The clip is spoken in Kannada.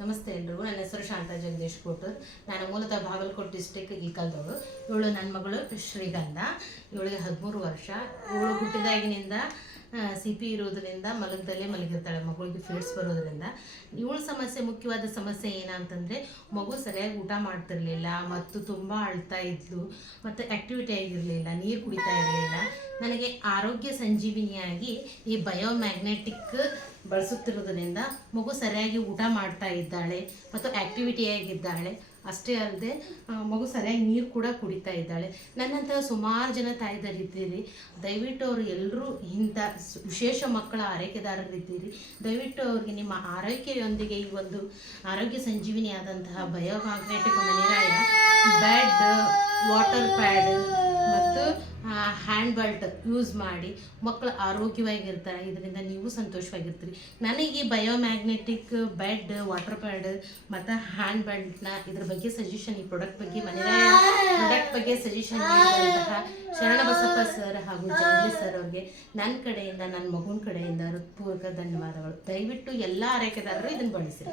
ನಮಸ್ತೆ ಎಲ್ರಿಗೂ. ನನ್ನ ಹೆಸರು ಶಾಂತಾ ಜಗದೀಶ್ ಕೋಟೂರ್. ನಾನು ಮೂಲತಃ ಬಾಗಲಕೋಟೆ ಡಿಸ್ಟಿಕ್ ಇಲ್ಕಲ್ದವಳು. ಇವಳು ನನ್ನ ಮಗಳು ಶ್ರೀಗಂಧ. ಇವಳಿಗೆ 13 ವರ್ಷ. ಇವಳು ಹುಟ್ಟಿದಾಗಿನಿಂದ CP ಇರೋದ್ರಿಂದ ಮಲಗದಲ್ಲೇ ಮಲಗಿರ್ತಾಳೆ. ಮಗುಳಿಗೆ ಫಿಟ್ಸ್ ಬರೋದ್ರಿಂದ ಇವಳ ಸಮಸ್ಯೆ, ಮುಖ್ಯವಾದ ಸಮಸ್ಯೆ ಏನಂತಂದರೆ ಮಗು ಸರಿಯಾಗಿ ಊಟ ಮಾಡ್ತಿರ್ಲಿಲ್ಲ ಮತ್ತು ತುಂಬ ಅಳ್ತಾ ಇದ್ಲು ಮತ್ತು ಆ್ಯಕ್ಟಿವಿಟಿ ಆಗಿರಲಿಲ್ಲ, ನೀರು ಕುಡಿತಾ ಇರಲಿಲ್ಲ. ನನಗೆ ಆರೋಗ್ಯ ಸಂಜೀವಿನಿಯಾಗಿ ಈ ಬಯೋಮ್ಯಾಗ್ನೆಟಿಕ್ ಬಳಸುತ್ತಿರೋದ್ರಿಂದ ಮಗು ಸರಿಯಾಗಿ ಊಟ ಮಾಡ್ತಾ ಇದ್ದಾಳೆ ಮತ್ತು ಆ್ಯಕ್ಟಿವಿಟಿಯಾಗಿದ್ದಾಳೆ. ಅಷ್ಟೇ ಅಲ್ಲದೆ ಮಗು ಸರಿಯಾಗಿ ನೀರು ಕೂಡ ಕುಡಿತಾ ಇದ್ದಾಳೆ. ನನ್ನಂತಹ ಸುಮಾರು ಜನ ತಾಯಿದರಿದ್ದೀರಿ. ದಯವಿಟ್ಟು ಅವರು ಎಲ್ಲರೂ ಇಂಥ ವಿಶೇಷ ಮಕ್ಕಳ ಆರೈಕೆದಾರರಿದ್ದೀರಿ. ದಯವಿಟ್ಟು ಅವ್ರಿಗೆ ನಿಮ್ಮ ಆರೈಕೆಯೊಂದಿಗೆ ಈ ಒಂದು ಆರೋಗ್ಯ ಸಂಜೀವಿನಿ ಆದಂತಹ ಬಯೋಮ್ಯಾಗ್ನೆಟಿಕ್ ಮನಿರಾಯ ಬೆಡ್, ವಾಟರ್ ಪ್ಯಾಡ್ ಮತ್ತು ಹ್ಯಾಂಡ್ ಬೆಲ್ಟ್ ಯೂಸ್ ಮಾಡಿ ಮಕ್ಕಳು ಆರೋಗ್ಯವಾಗಿರ್ತಾರೆ. ಇದರಿಂದ ನೀವು ಸಂತೋಷವಾಗಿರ್ತೀರಿ. ನನಗೆ ಬಯೋಮ್ಯಾಗ್ನೆಟಿಕ್ ಬೆಡ್, ವಾಟರ್ ಪ್ಯಾಡ್ ಮತ್ತು ಹ್ಯಾಂಡ್ ಬೆಲ್ಟ್ನ ಇದ್ರ ಬಗ್ಗೆ ಸಜೆಷನ್, ಈ ಪ್ರಾಡಕ್ಟ್ ಬಗ್ಗೆ, ಮನಿರಾಯ ಪ್ರಾಡಕ್ಟ್ ಬಗ್ಗೆ ಸಜೆಷನ್ ನೀಡಿದಂತಹ ಶರಣಬಸಪ್ಪ ಸರ್ ಹಾಗೂ ಜಾನ್ವಿ ಸರ್ ಅವ್ರಿಗೆ ನನ್ನ ಕಡೆಯಿಂದ, ನನ್ನ ಮಗುನ ಕಡೆಯಿಂದ ಹೃತ್ಪೂರ್ವಕ ಧನ್ಯವಾದಗಳು. ದಯವಿಟ್ಟು ಎಲ್ಲ ಆರೈಕೆದಾರರು ಇದನ್ನು ಬಳಸಿರಿ.